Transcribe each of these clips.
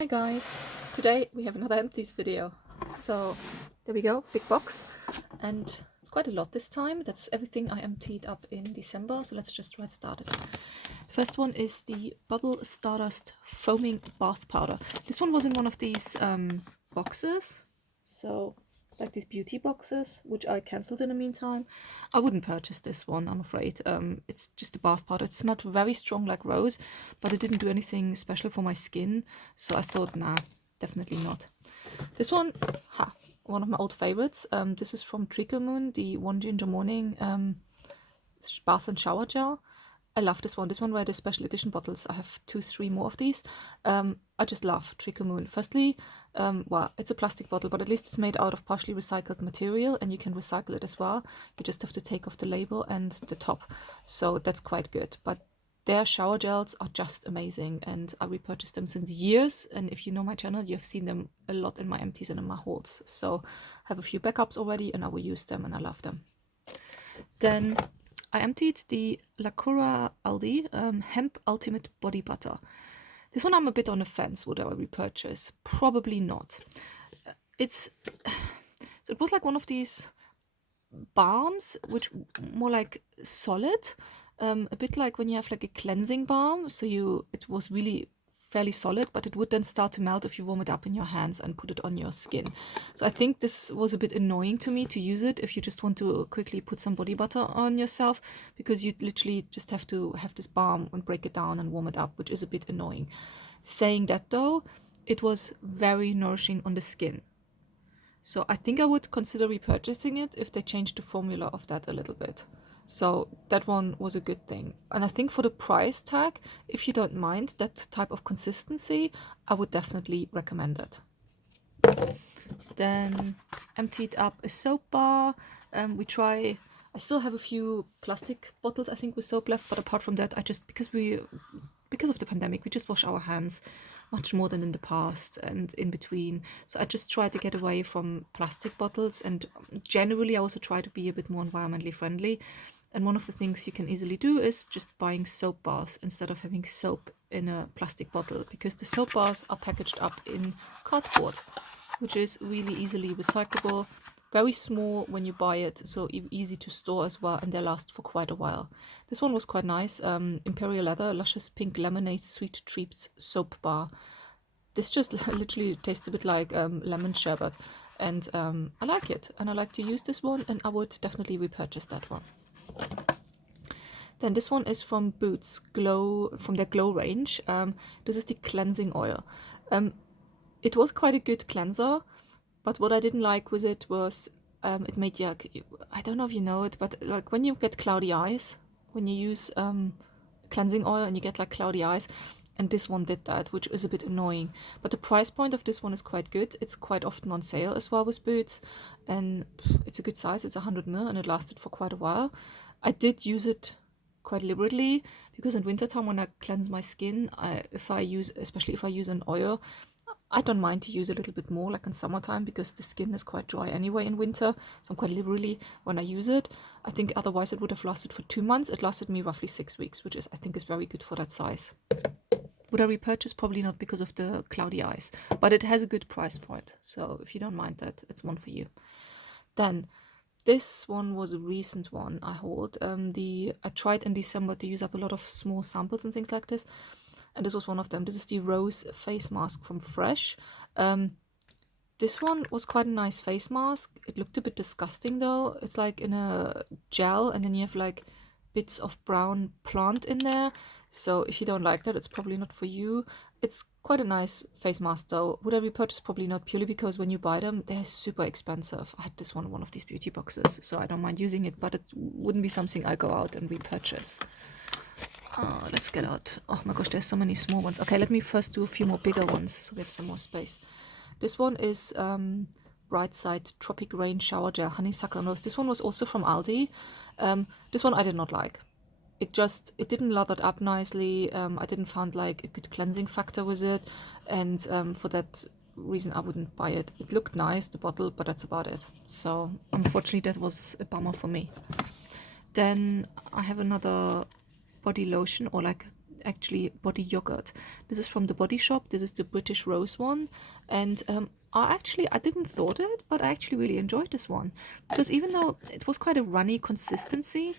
Hi guys, today we have another empties video. So there we go, big box, and it's quite a lot this time. That's everything I emptied up in December, so let's just get started. First one is the Bubble Stardust Foaming Bath Powder. This one was in one of these boxes, so like these beauty boxes, which I cancelled in the meantime. I wouldn't purchase this one, I'm afraid. It's just a bath powder. It smelled very strong like rose, but it didn't do anything special for my skin, so I thought, nah, definitely not. This one, one of my old favorites. This is from Moon, the One Ginger Morning bath and shower gel. I love this one. This one were the special edition bottles. I have 2-3 more of these. I just love Moon. Firstly, well, it's a plastic bottle, but at least it's made out of partially recycled material, and you can recycle it as well. You just have to take off the label and the top, so that's quite good. But their shower gels are just amazing, and I repurchased them since years. And if you know my channel, you have seen them a lot in my empties and in my hauls. So I have a few backups already, and I will use them, and I love them. Then I emptied the Lakura Aldi Hemp Ultimate Body Butter. This one I'm a bit on the fence. Would I repurchase? Probably not. So it was like one of these balms, which more like solid, a bit like when you have like a cleansing balm. So it was really fairly solid, but it would then start to melt if you warm it up in your hands and put it on your skin. So I think this was a bit annoying to me to use it if you just want to quickly put some body butter on yourself, because you literally just have to have this balm and break it down and warm it up, which is a bit annoying. Saying that though, it was very nourishing on the skin. So I think I would consider repurchasing it if they changed the formula of that a little bit. So that one was a good thing. And I think for the price tag, if you don't mind that type of consistency, I would definitely recommend it. Then emptied up a soap bar. I still have a few plastic bottles, I think, with soap left. But apart from that, because of the pandemic, we just wash our hands much more than in the past and in between. So I just try to get away from plastic bottles, and generally I also try to be a bit more environmentally friendly. And one of the things you can easily do is just buying soap bars instead of having soap in a plastic bottle, because the soap bars are packaged up in cardboard, which is really easily recyclable, very small when you buy it, so easy to store as well, and they last for quite a while. This one was quite nice. Imperial Leather Luscious Pink Lemonade Sweet Treats Soap Bar. This just literally tastes a bit like lemon sherbet, and I like it, and I like to use this one, and I would definitely repurchase that one. Then this one is from Boots from their Glow range. This is the cleansing oil. It was quite a good cleanser, but what I didn't like with it was it made you, I don't know if you know it, but like when you get cloudy eyes, when you use cleansing oil and you get like cloudy eyes, and this one did that, which is a bit annoying. But the price point of this one is quite good. It's quite often on sale as well with Boots, and it's a good size. It's 100 ml, and it lasted for quite a while. I did use it quite liberally, because in wintertime when I cleanse my skin, especially if I use an oil, I don't mind to use a little bit more, like in summertime, because the skin is quite dry anyway in winter. So I'm quite liberally when I use it. I think otherwise it would have lasted for 2 months. It lasted me roughly 6 weeks, which I think is very good for that size. Would I repurchase? Probably not, because of the cloudy eyes, but it has a good price point. So if you don't mind that, it's one for you. Then this one was a recent one I hold. I tried in December to use up a lot of small samples and things like this, and this was one of them. This is the Rose face mask from Fresh. This one was quite a nice face mask. It looked a bit disgusting though. It's like in a gel, and then you have like bits of brown plant in there. So if you don't like that, it's probably not for you. It's quite a nice face mask though. Would I repurchase? Probably not, purely because when you buy them, they're super expensive. I had this one in one of these beauty boxes, so I don't mind using it, but it wouldn't be something I go out and repurchase. Let's get out. Oh my gosh, there's so many small ones. Okay, let me first do a few more bigger ones so we have some more space. This one is Bright Side Tropic Rain Shower Gel Honeysuckle Rose. This one was also from Aldi. This one I did not like. It didn't lather up nicely. I didn't find like a good cleansing factor with it, and for that reason I wouldn't buy it. It looked nice, the bottle, but that's about it. So unfortunately that was a bummer for me. Then I have another body lotion, or like actually body yogurt. This is from the Body Shop. This is the British Rose one, and I didn't thought it, but I actually really enjoyed this one, because even though it was quite a runny consistency,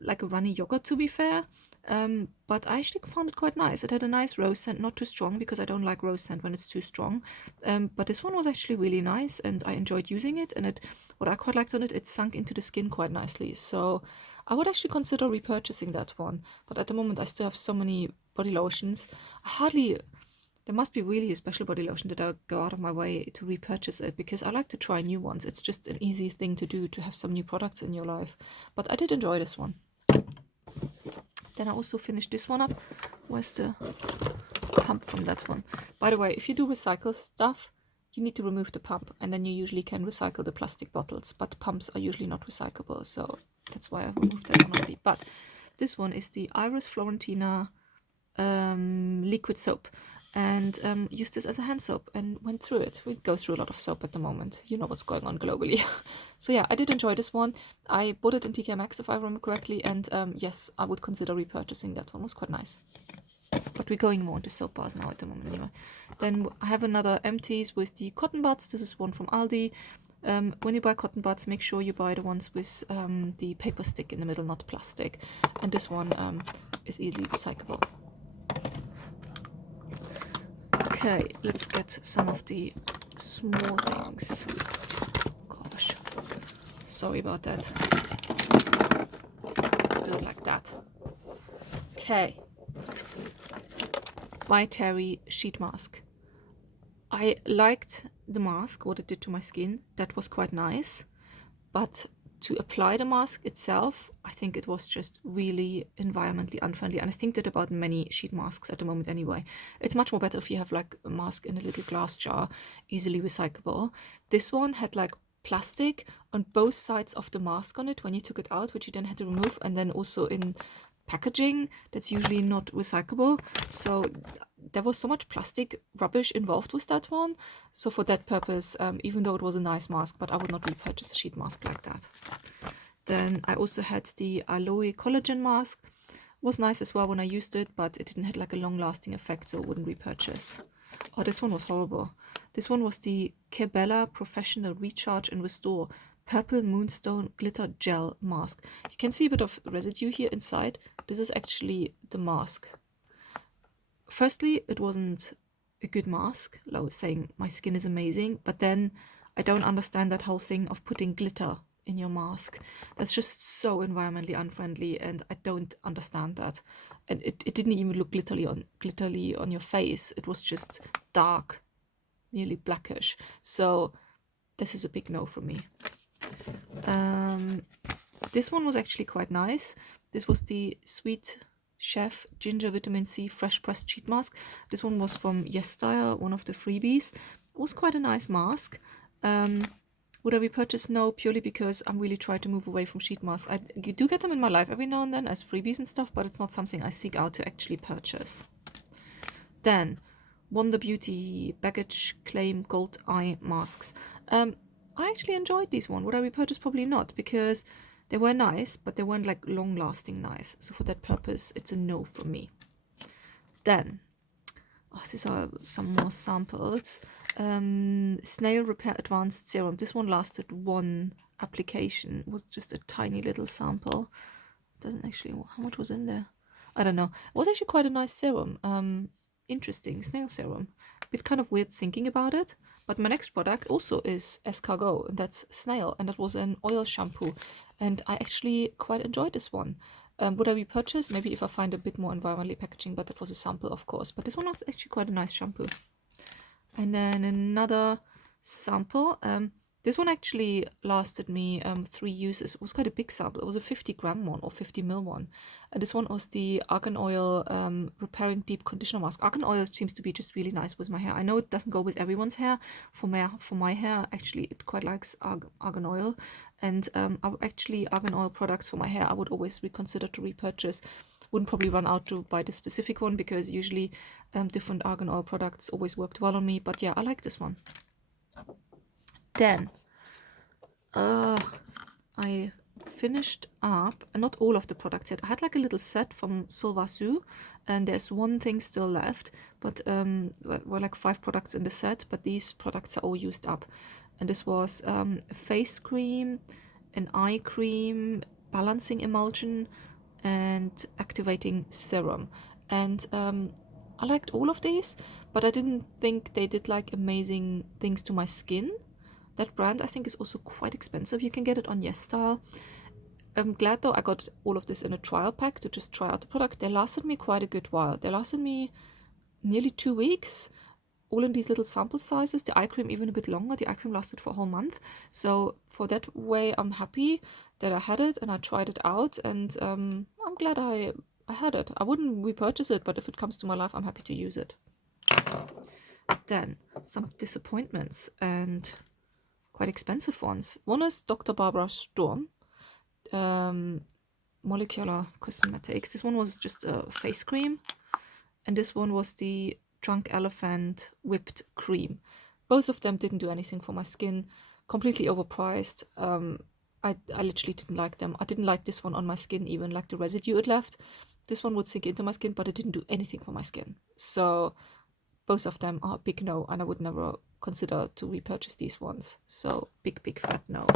like a runny yogurt to be fair, but I actually found it quite nice. It had a nice rose scent, not too strong because I don't like rose scent when it's too strong, but this one was actually really nice and I enjoyed using it, and what I quite liked on it, it sunk into the skin quite nicely, so I would actually consider repurchasing that one. But at the moment I still have so many body lotions. There must be really a special body lotion that I'll go out of my way to repurchase it, because I like to try new ones. It's just an easy thing to do, to have some new products in your life. But I did enjoy this one. Then I also finished this one up. Where's the pump from that one? By the way, if you do recycle stuff, you need to remove the pump, and then you usually can recycle the plastic bottles, but pumps are usually not recyclable, so that's why I've removed that one already. But this one is the Iris Florentina liquid soap, and used this as a hand soap and went through it. We go through a lot of soap at the moment. You know what's going on globally. So yeah, I did enjoy this one. I bought it in TK Maxx if I remember correctly, and yes, I would consider repurchasing that one. It was quite nice. But we're going more into soap bars now at the moment anyway. Then I have another empties with the cotton buds. This is one from Aldi. When you buy cotton buds, make sure you buy the ones with the paper stick in the middle, not plastic. And this one is easily recyclable. Okay, let's get some of the small things. Gosh, sorry about that. Let's do it like that. Okay. By Terry sheet mask. I liked the mask, what it did to my skin. That was quite nice. But to apply the mask itself, I think it was just really environmentally unfriendly. And I think that about many sheet masks at the moment anyway. It's much more better if you have like a mask in a little glass jar, easily recyclable. This one had like plastic on both sides of the mask on it when you took it out, which you then had to remove, and then also in packaging that's usually not recyclable. So there was so much plastic rubbish involved with that one. So for that purpose, even though it was a nice mask, but I would not repurchase a sheet mask like that. Then I also had the aloe collagen mask. It was nice as well when I used it, but it didn't have like a long lasting effect, so I wouldn't repurchase. Oh, this one was horrible. This one was the Kybella Professional Recharge and Restore Purple Moonstone Glitter Gel Mask. You can see a bit of residue here inside. This is actually the mask. Firstly, it wasn't a good mask. I was saying my skin is amazing, but then I don't understand that whole thing of putting glitter in your mask. That's just so environmentally unfriendly, and I don't understand that. And it didn't even look glittery on your face. It was just dark, nearly blackish. So this is a big no from me. This one was actually quite nice. This was the Sweet Chef Ginger Vitamin C Fresh Pressed Sheet Mask. This one was from YesStyle, one of the freebies. It was quite a nice mask. Would I repurchase? No, purely because I'm really trying to move away from sheet masks. You do get them in my life every now and then as freebies and stuff, but it's not something I seek out to actually purchase. Then, Wonder Beauty Baggage Claim Gold Eye Masks. I actually enjoyed these one. Would I repurchase? Probably not, because they were nice, but they weren't like long-lasting nice. So for that purpose, it's a no from me. Then, these are some more samples. Snail Repair Advanced Serum. This one lasted one application. It was just a tiny little sample. It doesn't actually, how much was in there? I don't know. It was actually quite a nice serum. Interesting, snail serum. A bit kind of weird thinking about it. But my next product also is escargot, and that's snail, and that was an oil shampoo. And I actually quite enjoyed this one. Would I repurchase? Maybe if I find a bit more environmentally packaging, but that was a sample, of course. But this one was actually quite a nice shampoo. And then another sample. This one actually lasted me 3 uses. It was quite a big sample. It was a 50-gram one or 50 ml one. And this one was the Argan Oil Repairing Deep Conditioner Mask. Argan Oil seems to be just really nice with my hair. I know it doesn't go with everyone's hair. For my hair, actually, it quite likes Argan Oil. And Argan Oil products for my hair, I would always reconsider to repurchase. Wouldn't probably run out to buy this specific one, because usually different Argan Oil products always worked well on me. But yeah, I like this one. Then, I finished up, not all of the products yet. I had like a little set from Solvasu, and there's one thing still left, but were like 5 products in the set, but these products are all used up. And this was a face cream, an eye cream, balancing emulsion, and activating serum. And I liked all of these, but I didn't think they did like amazing things to my skin. That brand I think is also quite expensive. You can get it on YesStyle. I'm glad though I got all of this in a trial pack to just try out the product. They lasted me quite a good while. They lasted me nearly 2 weeks, all in these little sample sizes. The eye cream even a bit longer. The eye cream lasted for a whole month. So for that way, I'm happy that I had it and I tried it out, and I'm glad I had it. I wouldn't repurchase it, but if it comes to my life, I'm happy to use it. Then some disappointments and quite expensive ones. One is Dr. Barbara Sturm Molecular Cosmetics. This one was just a face cream, and this one was the Drunk Elephant Whipped Cream. Both of them didn't do anything for my skin, completely overpriced. I literally didn't like them. I didn't like this one on my skin, even like the residue it left. This one would sink into my skin, but it didn't do anything for my skin. So both of them are a big no, and I would never consider to repurchase these ones. So big fat no.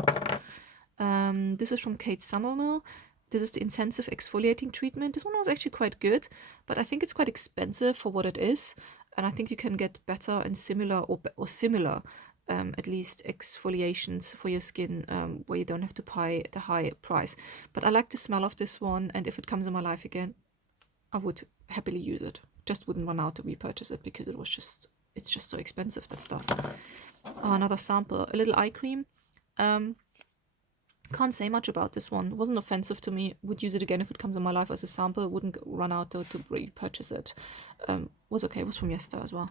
This is from Kate Somerville. This is the intensive exfoliating treatment. This one was actually quite good, but I think it's quite expensive for what it is, and I think you can get better and similar or similar at least exfoliations for your skin where you don't have to pay the high price. But I like the smell of this one, and if it comes in my life again, I would happily use it. Just wouldn't run out to repurchase it because it's just so expensive, that stuff. Oh, another sample, a little eye cream. Can't say much about this one. It wasn't offensive to me. Would use it again if it comes in my life as a sample. Wouldn't run out though to repurchase it. Was okay. It was from yesterday as well.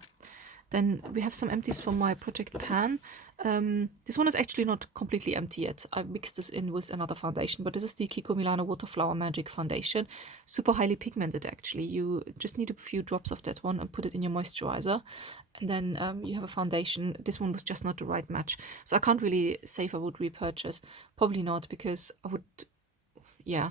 Then we have some empties from my Project Pan. This one is actually not completely empty yet. I mixed this in with another foundation, but this is the Kiko Milano Waterflower Magic Foundation. Super highly pigmented actually. You just need a few drops of that one and put it in your moisturizer. And then you have a foundation. This one was just not the right match. So I can't really say if I would repurchase. Probably not, because I would, yeah.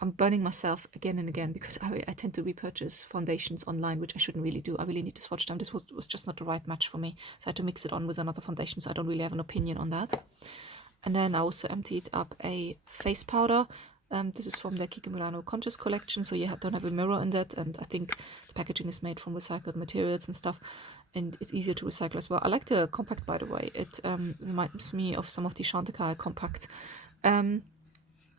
I'm burning myself again and again because I tend to repurchase foundations online, which I shouldn't really do. I really need to swatch them. This was just not the right match for me. So I had to mix it on with another foundation, so I don't really have an opinion on that. And then I also emptied up a face powder. This is from the Kiko Milano Conscious collection, so you don't have a mirror in that. And I think the packaging is made from recycled materials and stuff, and it's easier to recycle as well. I like the compact, by the way. It reminds me of some of the Chantecaille compacts.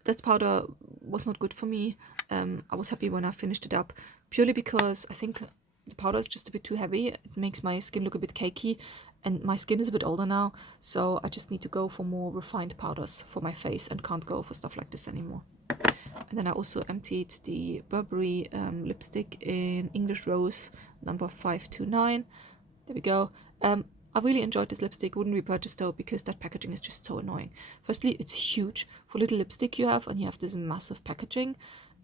That powder was not good for me. I was happy when I finished it up, purely because I think the powder is just a bit too heavy. It makes my skin look a bit cakey, and my skin is a bit older now, so I just need to go for more refined powders for my face and can't go for stuff like this anymore. And then I also emptied the Burberry lipstick in English Rose number 529. There we go. I really enjoyed this lipstick. Wouldn't repurchase though because that packaging is just so annoying. Firstly, it's huge for little lipstick you have, and you have this massive packaging,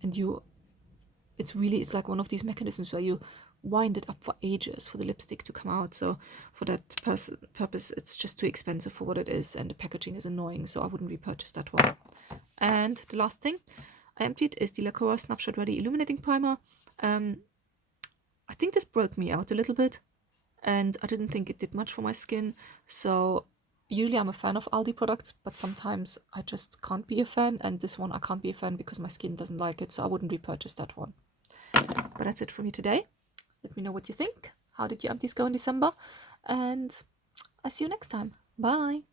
and it's like one of these mechanisms where you wind it up for ages for the lipstick to come out. So for that purpose, it's just too expensive for what it is, and the packaging is annoying, so I wouldn't repurchase that one. And the last thing I emptied is the Lacura Snapshot Ready Illuminating Primer. I think this broke me out a little bit, and I didn't think it did much for my skin. So usually I'm a fan of Aldi products, but sometimes I just can't be a fan, and this one I can't be a fan because my skin doesn't like it, so I wouldn't repurchase that one. But that's it for me today. Let me know what you think. How did your empties go in December? And I see you next time. Bye.